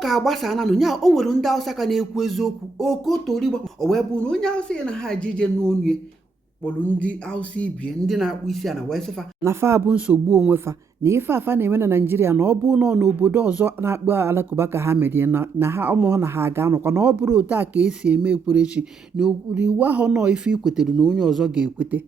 ụka agbasa na nya o nwere ndị Hausa ka na-ekwu eziokwu okotorigba o wee bụ na onye Hausa na ha ejije n'onu kpọrọ ndị Hausa ibie ndị na-akpụ isi a na wee sịfa na fa bụ nsogbu onwe fa na ife afa na-eme na Naịjirịa na ọ bụ nọ n'obodo ọzọ na-akpụ alakụba ka ha merie na ha ụmụ na ha ga-anọkwa na ọ bụrụ otu a ka esi eme ekwerechi na iwu ahụ nọ ife ikwetere na onye ọzọ ga-ekwete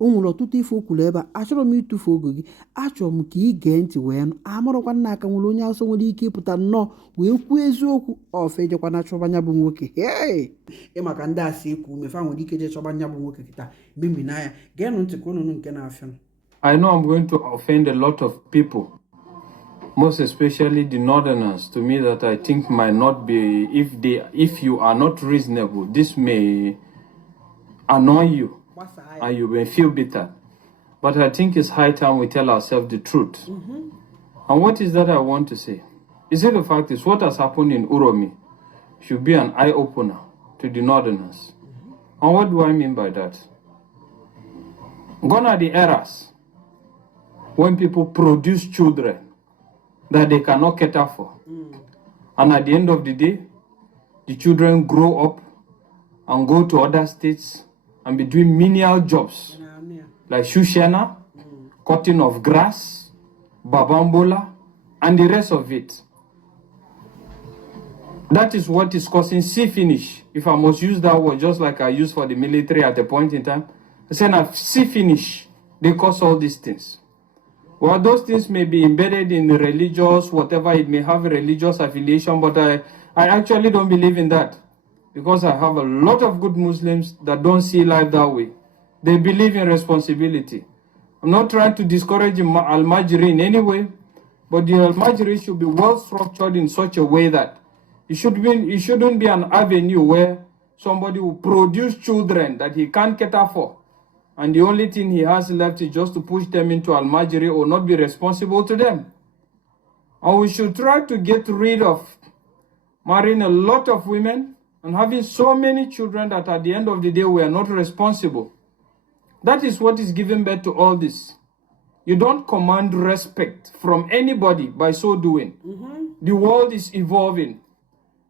o nwere ọtụtụ ife o kwuru ebe a achọrọ m ịtụfu oge gị achọrọ m ka ị gee ntị wee nụ amarụkwa nna aka nwere onye Hausa nwere ike ịpụta nnọọ wee kwuo eziokwu ofe ejekwana chọbanya bụ nwoke ịmaka ndị asị ekwu umefa nwere ike je chọbanya bụ nwoke kịta mimi na ya geenụ ntị ka ụnụnụ nke na-afịa. I know I'm going to offend a lot of people, most especially the northerners, to me that I think might not be, if you are not reasonable, this may annoy you and you may feel bitter. But I think it's high time we tell ourselves the truth. And what is that I want to say? Is it the fact is what has happened in Uromi should be an eye-opener to the northerners. And what do I mean by that? Gone are the eras when people produce children that they cannot cater for. And at the end of the day, the children grow up and go to other states and be doing menial jobs like Shushena, cutting of grass, babambola, and the rest of it. That is what is causing sea finish. If I must use that word, just like I used for the military at a point in time, I said now sea finish, they cause all these things. Well, those things may be embedded in religious, whatever, it may have a religious affiliation, but I actually don't believe in that. Because I have a lot of good Muslims that don't see life that way. They believe in responsibility. I'm not trying to discourage Al-Majri in any way, but the Al-Majri should be well structured in such a way that it shouldn't be an avenue where somebody will produce children that he can't cater for. And the only thing he has left is just to push them into Al-Majri or not be responsible to them. And we should try to get rid of marrying a lot of women and having so many children that at the end of the day we are not responsible. That is what is giving birth to all this. You don't command respect from anybody by so doing. The world is evolving.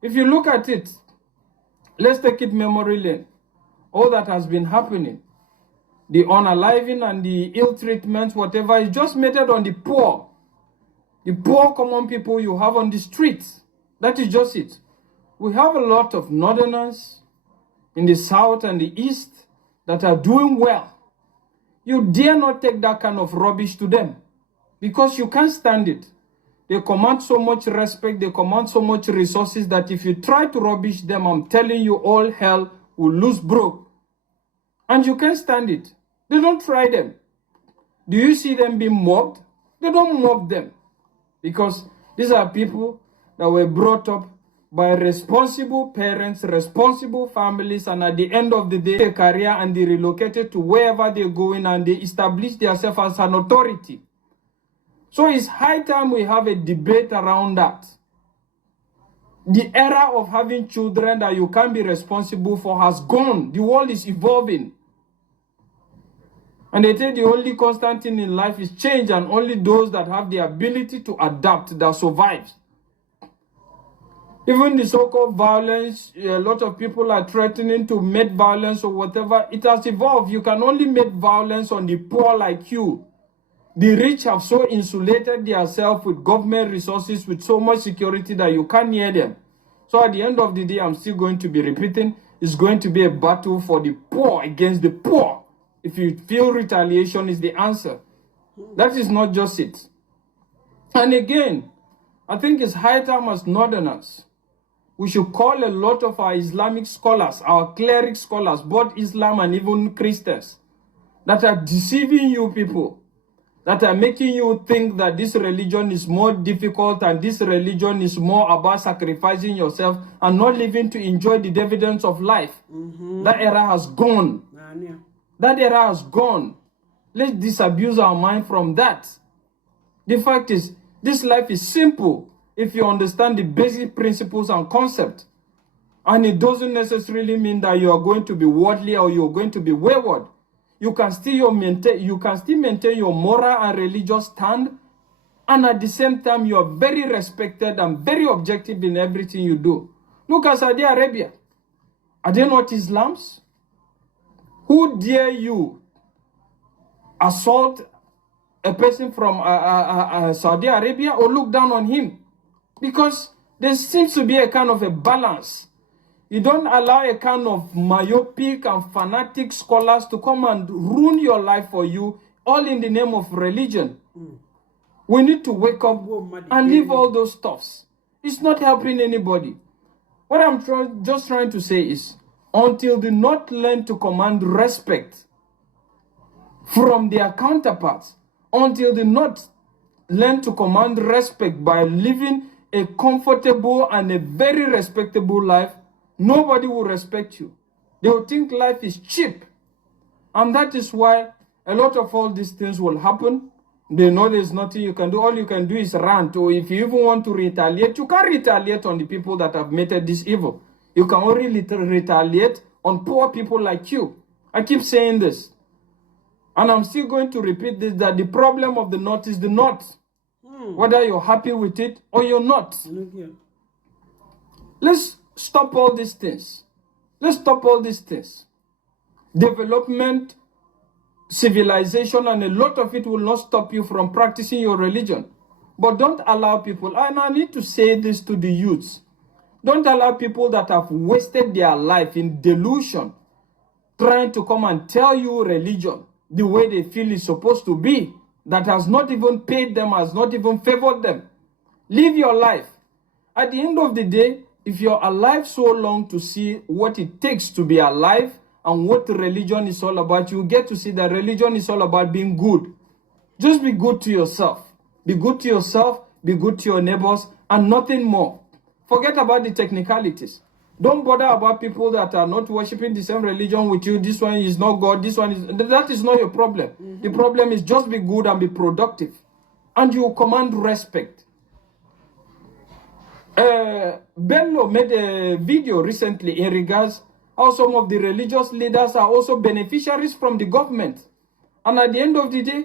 If you look at it, let's take it memory lane. All that has been happening, the unaliving and the ill treatment, whatever, is just meted on the poor. The poor common people you have on the streets. That is just it. We have a lot of northerners in the south and the east that are doing well. You dare not take that kind of rubbish to them because you can't stand it. They command so much respect, they command so much resources that if you try to rubbish them, I'm telling you, all hell will lose broke. And you can't stand it. They don't try them. Do you see them being mobbed? They don't mob them. Because these are people that were brought up by responsible parents, responsible families, and at the end of the day, a career, and they relocated to wherever they're going and they establish themselves as an authority. So it's high time we have a debate around that. The era of having children that you can't be responsible for has gone. The world is evolving. And they say the only constant thing in life is change, and only those that have the ability to adapt that survives. Even the so-called violence, a lot of people are threatening to make violence or whatever. It has evolved. You can only make violence on the poor like you. The rich have so insulated themselves with government resources, with so much security that you can't near them. So at the end of the day, I'm still going to be repeating, it's going to be a battle for the poor against the poor. If you feel retaliation is the answer, that is not just it. And again, I think it's high time as northerners, we should call a lot of our Islamic scholars, our cleric scholars, both Islam and even Christians, that are deceiving you people, that are making you think that this religion is more difficult and this religion is more about sacrificing yourself and not living to enjoy the dividends of life. That era has gone. That era has gone. Let's disabuse our mind from that. The fact is, this life is simple if you understand the basic principles and concepts. And it doesn't necessarily mean that you are going to be worldly or you are going to be wayward. You can still maintain your moral and religious stand and at the same time you are very respected and very objective in everything you do. Look at Saudi Arabia. Are they not Islams? Who dare you assault a person from Saudi Arabia or look down on him? Because there seems to be a kind of a balance. You don't allow a kind of myopic and fanatic scholars to come and ruin your life for you, all in the name of religion. We need to wake up and leave all those stuffs. It's not helping anybody. What I'm just trying to say is, until they not learn to command respect from their counterparts, until they not learn to command respect by living a comfortable and a very respectable life, nobody will respect you. They will think life is cheap. And that is why a lot of all these things will happen. They know there's nothing you can do. All you can do is rant. Or if you even want to retaliate, you can't retaliate on the people that have committed this evil. You can only retaliate on poor people like you. I keep saying this. And I'm still going to repeat this, that the problem of the North is the North. Whether you're happy with it or you're not. Let's stop all these things. Let's stop all these things. Development, civilization, and a lot of it will not stop you from practicing your religion. But don't allow people, and I need to say this to the youths, don't allow people that have wasted their life in delusion trying to come and tell you religion the way they feel is supposed to be, that has not even paid them, has not even favored them. Live your life. At the end of the day, if you're alive so long to see what it takes to be alive and what religion is all about, you get to see that religion is all about being good. Just be good to yourself. Be good to yourself, be good to your neighbors, and nothing more. Forget about the technicalities. Don't bother about people that are not worshiping the same religion with you. This one is not God, this one is... That is not your problem. The problem is just be good and be productive. And you command respect. Bello made a video recently in regards how some of the religious leaders are also beneficiaries from the government. And at the end of the day,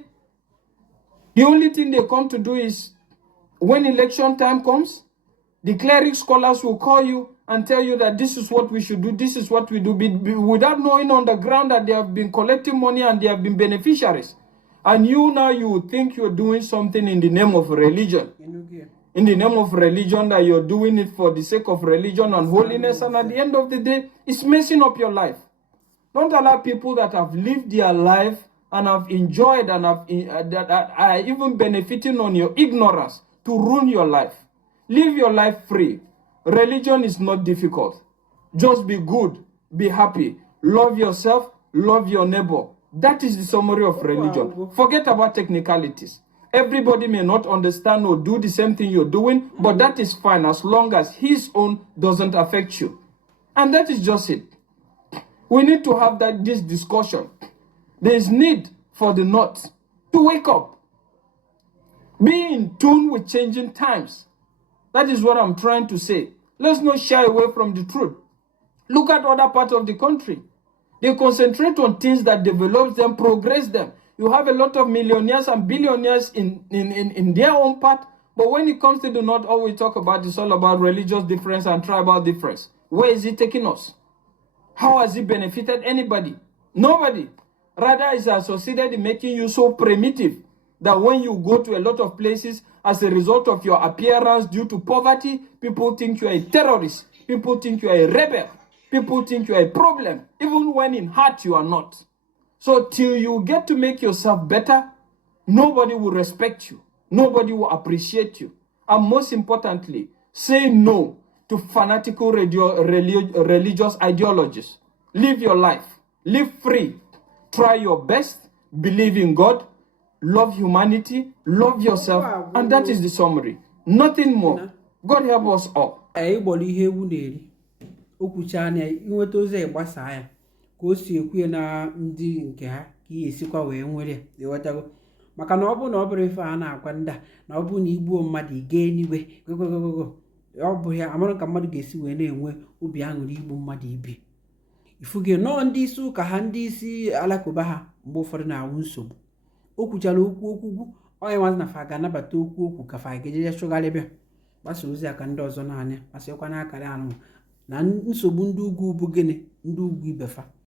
the only thing they come to do is, when election time comes, the cleric scholars will call you and tell you that this is what we should do, this is what we do, without knowing on the ground that they have been collecting money and they have been beneficiaries. And you now, you think you're doing something in the name of religion. In the name of religion, that you're doing it for the sake of religion and holiness, and at the end of the day, it's messing up your life. Don't allow people that have lived their life and have enjoyed and have that are even benefiting on your ignorance to ruin your life. Live your life free. Religion is not difficult. Just be good, be happy, love yourself, love your neighbor. That is the summary of religion. Forget about technicalities. Everybody may not understand or do the same thing you're doing, but that is fine as long as his own doesn't affect you. And that is just it. We need to have this discussion. There is need for the North to wake up. Be in tune with changing times. That is what I'm trying to say. Let's not shy away from the truth. Look at other parts of the country. They concentrate on things that develop them, progress them. You have a lot of millionaires and billionaires in their own part. But when it comes to the North, all we talk about is all about religious difference and tribal difference. Where is it taking us? How has it benefited anybody? Nobody. Rather, it's associated in making you so primitive that when you go to a lot of places, as a result of your appearance due to poverty, people think you are a terrorist. People think you are a rebel. People think you are a problem. Even when in heart you are not. So till you get to make yourself better, nobody will respect you. Nobody will appreciate you. And most importantly, say no to fanatical religious ideologies. Live your life. Live free. Try your best. Believe in God. Love humanity. Love yourself. And that is the summary. Nothing more. God help us all. Inweta ozi gbasa ya ka o si ekwu na ndị nke ha ka esikwa wee nwere ịghọtago maka na ọ bụ na ọ bụrụ ife a na-akwa ndị a na ọ bụ na igbuo mmadụ ige eluigwe ọ bụ ya amara ka mmadụ ga-esi wee na-enwe obi aṅụrị igbu mmadụ ibi ifuge nọọ ndị isi ụka ha ndị isi alakụba ha mgbe ụfọdụ na-awụ nsogbu o kwuchara okwugwu onye nwazi na fa ga-anabata okwu ka fa ga-eje chụgharị bịa gbasa ozi aka ndị ọzọ n'anya gbasịkwa n'akara anụ na nsogbu ndị ugwu bụ gịnị ndị ugwu ibefa